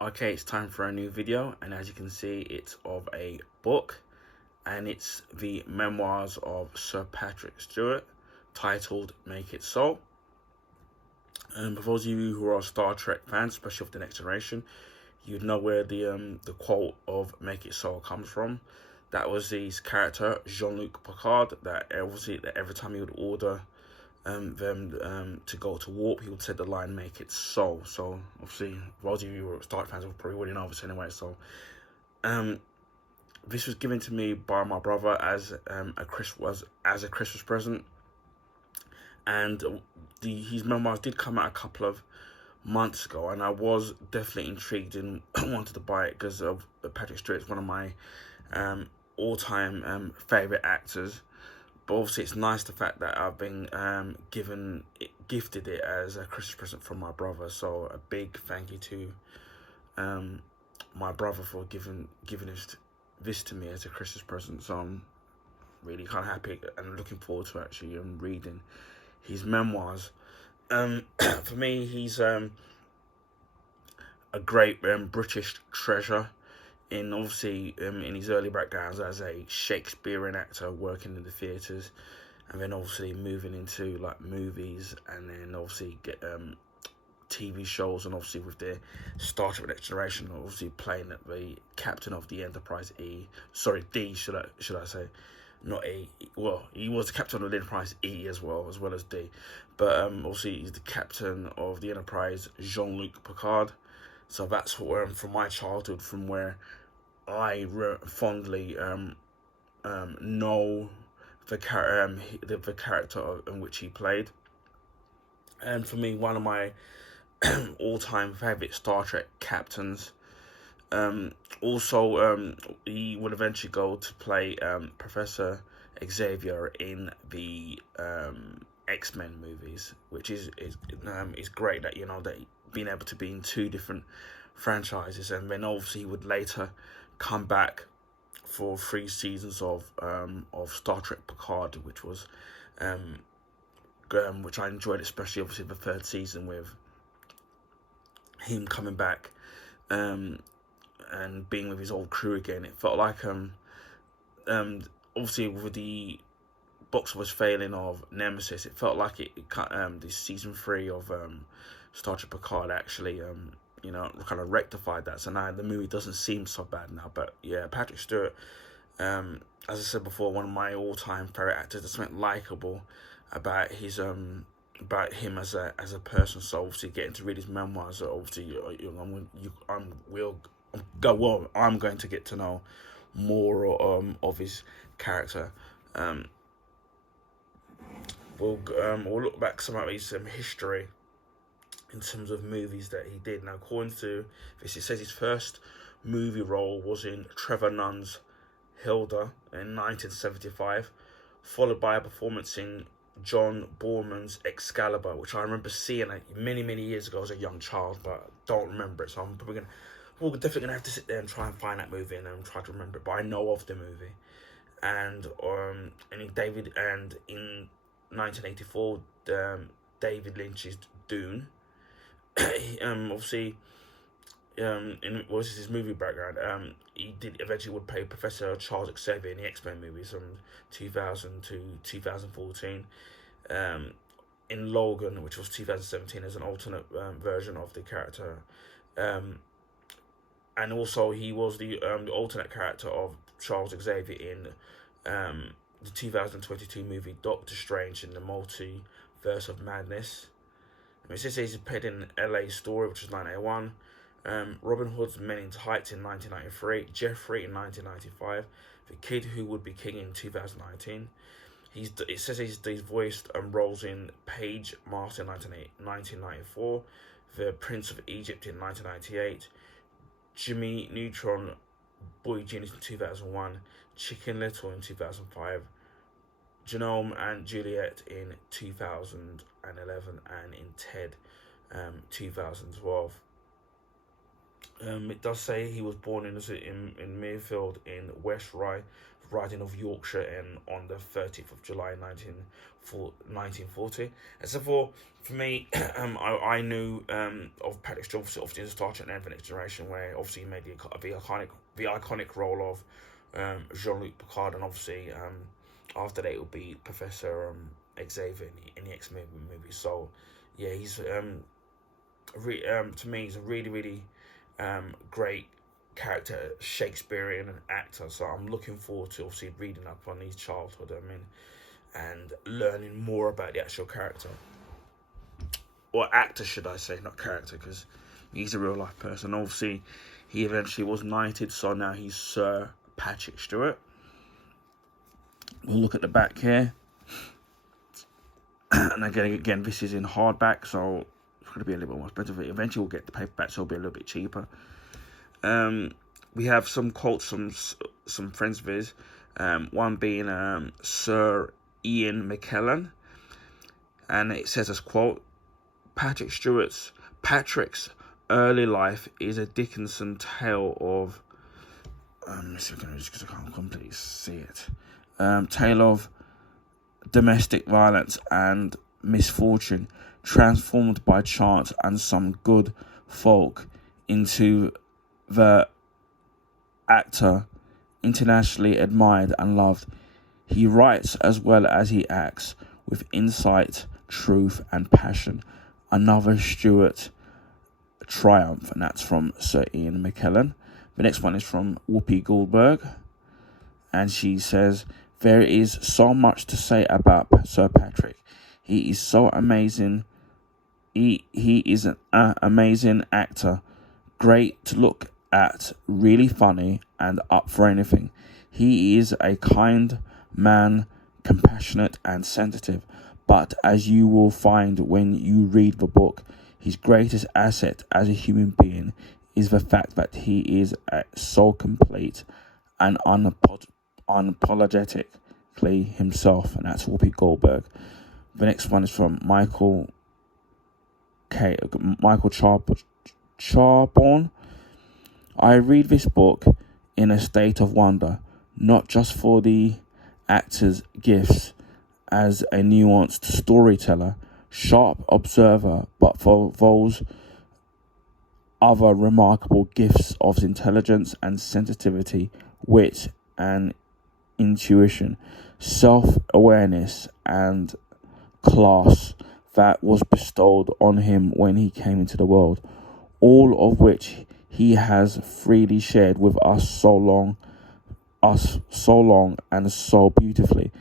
Okay, it's time for a new video, and as you can see, it's of a book, and it's the memoirs of Sir Patrick Stewart, titled Make It So. And for those of you who are Star Trek fans, especially of the Next Generation, you'd know where the quote of "Make It So" comes from. That was his character Jean-Luc Picard. That obviously that every time he would order them to go to warp, he would say the line "Make it so." So obviously, those of you who are Star Trek fans will probably already know this anyway. So this was given to me by my brother as a Christmas present, and his memoirs did come out a couple of months ago, and I was definitely intrigued and wanted to buy it because of Patrick Stewart is one of my all-time favorite actors. But obviously, it's nice the fact that I've been gifted it as a Christmas present from my brother. So a big thank you to my brother for giving this to me as a Christmas present. So I'm really kind of happy and looking forward to actually reading his memoirs. For me, he's a great British treasure. Obviously in his early backgrounds as a Shakespearean actor working in the theatres, and then obviously moving into like movies, and then obviously get TV shows, and obviously with the Star Trek Next Generation, obviously playing at the captain of the Enterprise D, should I say, not E. Well, he was the captain of the Enterprise E as well as D, but obviously he's the captain of the Enterprise, Jean-Luc Picard. So that's what from my childhood, from where I fondly know the character in which he played. And for me, one of my all-time favorite Star Trek captains. Also, he would eventually go to play Professor Xavier in the X-Men movies, which is great that that being able to be in two different franchises, and then obviously he would later come back for 3 seasons of Star Trek Picard, which was which I enjoyed, especially obviously the 3rd season with him coming back and being with his old crew again. It felt like obviously with the box was failing of Nemesis, it felt like this season 3 of Star Trek Picard actually kind of rectified that. So now the movie doesn't seem so bad now. But yeah, Patrick Stewart, as I said before, one of my all-time favorite actors. There's something likable about about him as a person. So obviously getting to read his memoirs, obviously I'm going to get to know more of his character. We'll look back some of his history in terms of movies that he did. Now, according to this, it says his first movie role was in Trevor Nunn's Hilda in 1975, followed by a performance in John Boorman's Excalibur, which I remember seeing many years ago as a young child, but I don't remember it. So we're definitely gonna have to sit there and try and find that movie and try to remember it. But I know of the movie, and in 1984, David Lynch's Dune. Obviously, in was his movie background, he did eventually would play Professor Charles Xavier in the X-Men movies from 2000 to 2014. In Logan, which was 2017, as an alternate version of the character, and also he was the alternate character of Charles Xavier in the 2022 movie Doctor Strange in the Multiverse of Madness. It says he's appeared in LA Story, which is 1981, Robin Hood's Men in Tights in 1993, Jeffrey in 1995, The Kid Who Would Be King in 2019. It says he's voiced roles in Page Master in 1994, The Prince of Egypt in 1998, Jimmy Neutron Boy Genius in 2001, Chicken Little in 2005, Genome and Juliet in 2011, and in Ted 2012. It does say he was born in Mayfield in West Riding of Yorkshire, and on the 30th of July 1940. And so for me, I knew of Patrick Stewart obviously in Star Trek and the Next Generation, where obviously he made the iconic role of Jean-Luc Picard, and obviously after that it will be Professor Xavier in the X-Men movie. So yeah, he's to me he's a really great character, Shakespearean actor. So I'm looking forward to obviously reading up on his childhood, and learning more about the actual character, or actor, should I say, not character, because he's a real life person. Obviously, he eventually was knighted, so now he's Sir Patrick Stewart. We'll look at the back here, and again, this is in hardback, so it's going to be a little bit more expensive. Eventually, we'll get the paperback, so it'll be a little bit cheaper. We have some quotes from some friends of his. One being Sir Ian McKellen, and it says as quote, Patrick's early life is a Dickinson tale of just because I can't completely see it. Tale of domestic violence and misfortune, transformed by chance and some good folk into the actor internationally admired and loved. He writes as well as he acts with insight, truth and passion. Another Stewart triumph, and that's from Sir Ian McKellen. The next one is from Whoopi Goldberg, and she says, there is so much to say about Sir Patrick. He is so amazing. He is an amazing actor, great to look at, really funny and up for anything. He is a kind man, compassionate and sensitive, but as you will find when you read the book, his greatest asset as a human being is the fact that he is so complete and unapologetically himself, and that's Whoopi Goldberg. The next one is from Michael Charborn. I read this book in a state of wonder, not just for the actor's gifts as a nuanced storyteller, sharp observer, but for those other remarkable gifts of intelligence and sensitivity, wit and intuition, self-awareness and class that was bestowed on him when he came into the world, all of which he has freely shared with us so long and so beautifully,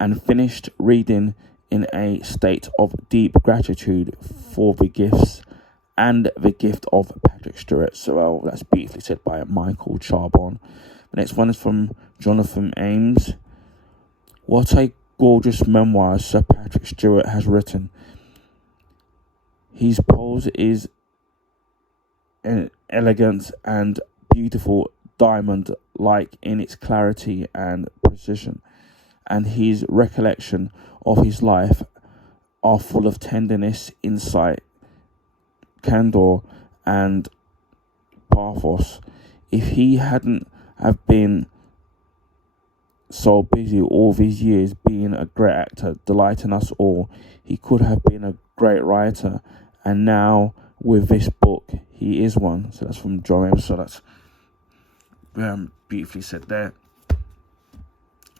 and finished reading in a state of deep gratitude for the gifts and the gift of Patrick Stewart. So well, that's beautifully said by Michael Charbon. The next one is from Jonathan Ames. What a gorgeous memoir Sir Patrick Stewart has written. His prose is elegant and beautiful, diamond-like in its clarity and precision, and his recollection of his life are full of tenderness, insight, candor, and pathos. If he hadn't have been so busy all these years being a great actor, delighting us all, he could have been a great writer, and now with this book, he is one. So that's from John M. So that's beautifully said there.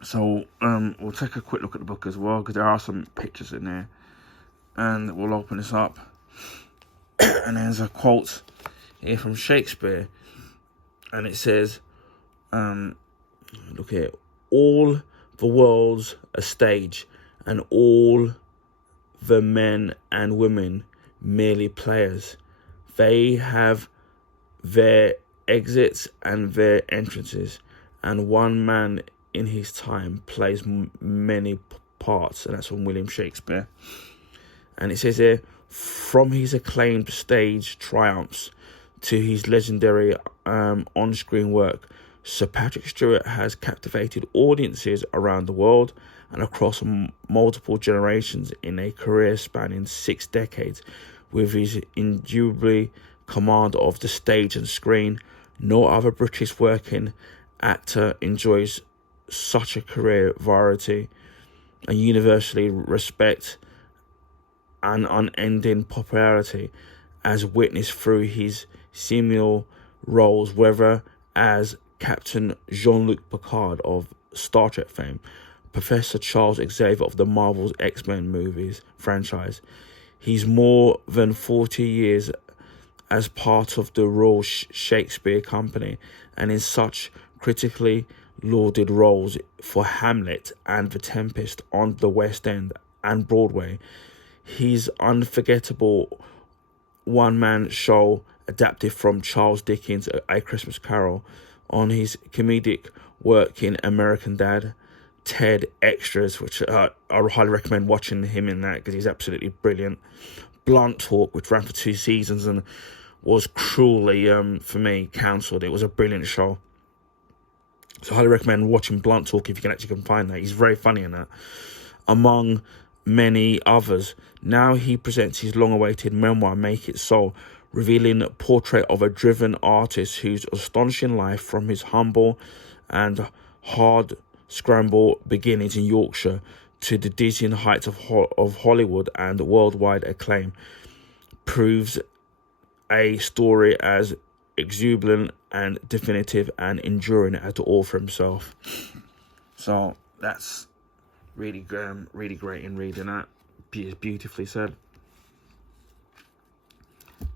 So we'll take a quick look at the book as well, because there are some pictures in there, and we'll open this up. And there's a quote here from Shakespeare, and it says, look here, all the world's a stage, and all the men and women merely players. They have their exits and their entrances, and one man in his time plays many parts. And that's from William Shakespeare. And it says here, from his acclaimed stage triumphs to his legendary on-screen work, Sir Patrick Stewart has captivated audiences around the world and across multiple generations in a career spanning 6 decades, with his indubitably command of the stage and screen. No other British working actor enjoys such a career variety and universally respect and unending popularity as witnessed through his seminal roles, whether as Captain Jean-Luc Picard of Star Trek fame, Professor Charles Xavier of the Marvel's X-Men movies franchise. He's more than 40 years as part of the Royal Shakespeare Company and in such critically lauded roles for Hamlet and The Tempest on the West End and Broadway. His unforgettable one-man show adapted from Charles Dickens' A Christmas Carol, on his comedic work in American Dad, Ted Extras, which I highly recommend watching him in that because he's absolutely brilliant. Blunt Talk, which ran for 2 seasons and was cruelly, for me, cancelled. It was a brilliant show. So I highly recommend watching Blunt Talk if you can actually find that. He's very funny in that, among many others. Now he presents his long-awaited memoir, Make It So, revealing a portrait of a driven artist whose astonishing life from his humble and hard scramble beginnings in Yorkshire to the dizzying heights of Hollywood and worldwide acclaim proves a story as exuberant and definitive and enduring as the author himself. So that's really great in reading that. Beautifully said.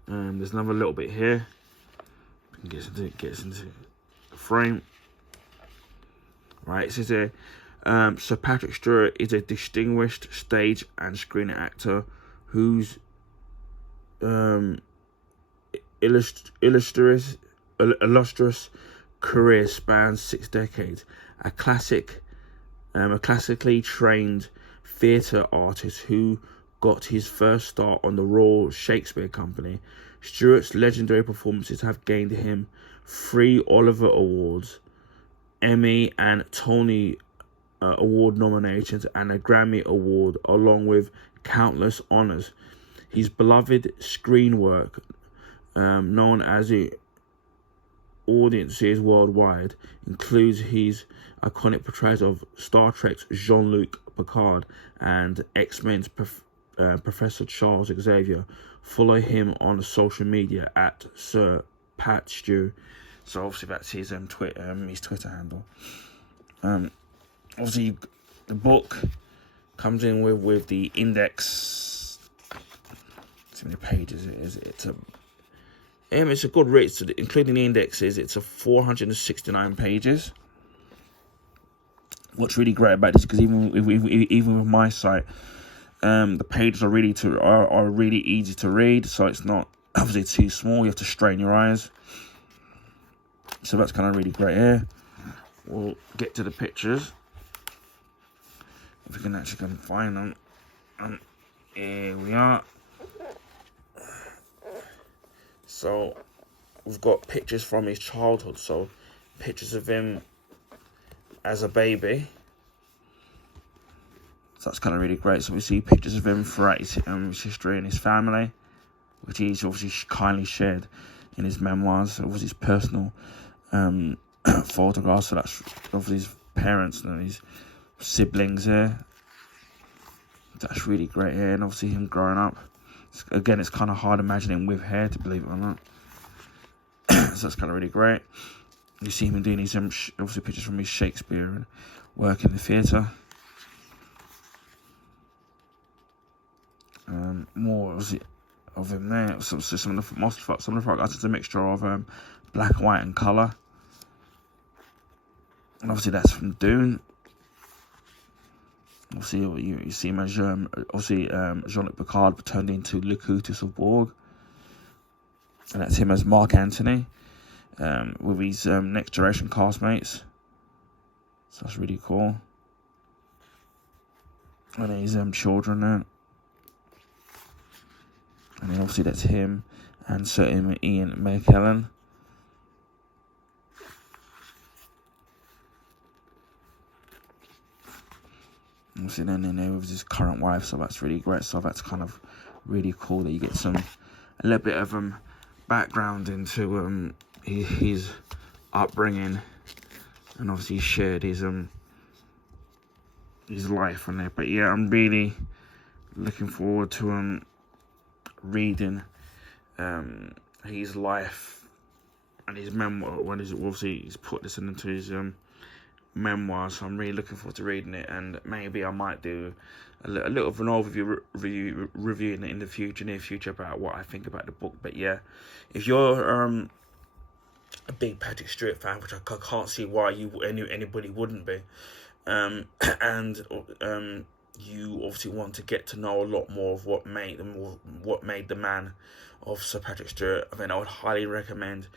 There's another little bit here. Gets into the frame. Right, it says here, Sir Patrick Stewart is a distinguished stage and screen actor whose illustrious career spans 6 decades. A classically trained theatre artist who got his first start on the Royal Shakespeare Company. Stewart's legendary performances have gained him 3 Oliver Awards, Emmy and Tony Award nominations, and a Grammy Award, along with countless honours. His beloved screen work, known as the audiences worldwide, includes his iconic portrayals of Star Trek's Jean-Luc Picard and X-Men's Professor Charles Xavier. Follow him on social media at Sir Pat Stew. So obviously that's his Twitter handle. Obviously the book comes in with the index. How many pages it is? It's a good read. So including the indexes, it's 469 pages. What's really great about this, because even with my site, the pages are really easy to read. So it's not obviously too small. You have to strain your eyes. So that's kind of really great here. We'll get to the pictures. If we can actually find them. Here we are. So we've got pictures from his childhood. So pictures of him as a baby. So that's kind of really great. So we see pictures of him throughout his history and his family, which he's obviously kindly shared in his memoirs. Obviously his personal photographs. So that's obviously his parents and his siblings here. That's really great here. And obviously him growing up. Again, it's kind of hard imagining with hair, to believe it or not. So that's kind of really great. You see him doing his obviously pictures from his Shakespeare and work in the theatre. More obviously of him there. So some of the photographs, it's a mixture of black, white, and colour. And obviously that's from Dune. Obviously you see him as Jean-Luc Picard turned into Locutus of Borg, and that's him as Mark Antony, with his Next Generation castmates. So that's really cool. And his children there. And then obviously that's him and Sir Ian McKellen. Obviously then in there with his current wife, so that's really great. So that's kind of really cool that you get a little bit of background into his upbringing, and obviously he shared his life on there. But yeah, I'm really looking forward to reading his life and his memoir. When he's put this into his memoir, so I'm really looking forward to reading it, and maybe I might do a little of an overview review in the near future about what I think about the book. But yeah, if you're a big Patrick Stewart fan, which I can't see why anybody wouldn't be, and you obviously want to get to know a lot more of what made the man of Sir Patrick Stewart, I mean, I would highly recommend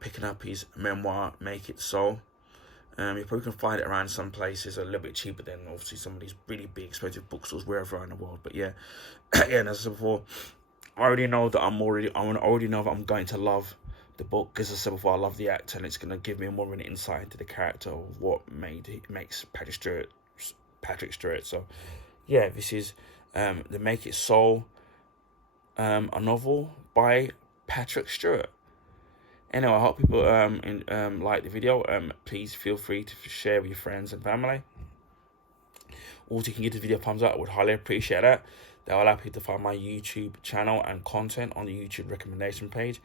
picking up his memoir, Make It So. You probably can find it around some places a little bit cheaper than obviously some of these really big expensive bookstores wherever around the world. But yeah, again, as I said before, I already know that I'm going to love the book, because as I said before, I love the actor, and it's going to give me more of an insight into the character of what makes Patrick Stewart. So yeah, this is the Make It So, a novel by Patrick Stewart. Anyway, I hope people like the video. Please feel free to share with your friends and family. Also, you can give the video a thumbs up. I would highly appreciate that. That will allow people to find my YouTube channel and content on the YouTube recommendation page.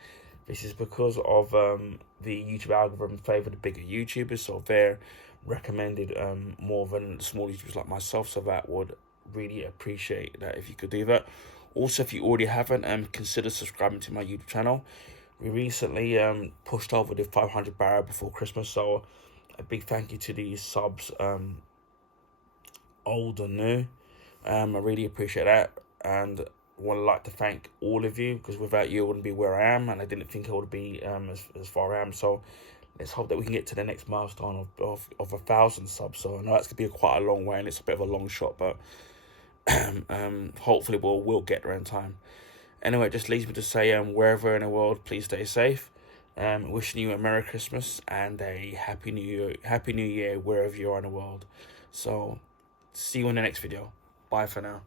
This is because of the YouTube algorithm favor the bigger YouTubers, so they're recommended more than small YouTubers like myself. So that would really appreciate that if you could do that. Also, if you already haven't, consider subscribing to my YouTube channel. We recently pushed over the 500 barrier before Christmas, so a big thank you to these subs, old and new. I really appreciate that, and would like to thank all of you, because without you I wouldn't be where I am, and I didn't think I would be as far I am. So let's hope that we can get to the next milestone of 1,000 subs. So I know that's going to be quite a long way, and it's a bit of a long shot, but hopefully we'll get there in time. Anyway, it just leaves me to say, wherever in the world, please stay safe. Wishing you a Merry Christmas and a Happy New Year wherever you are in the world. So see you in the next video. Bye for now.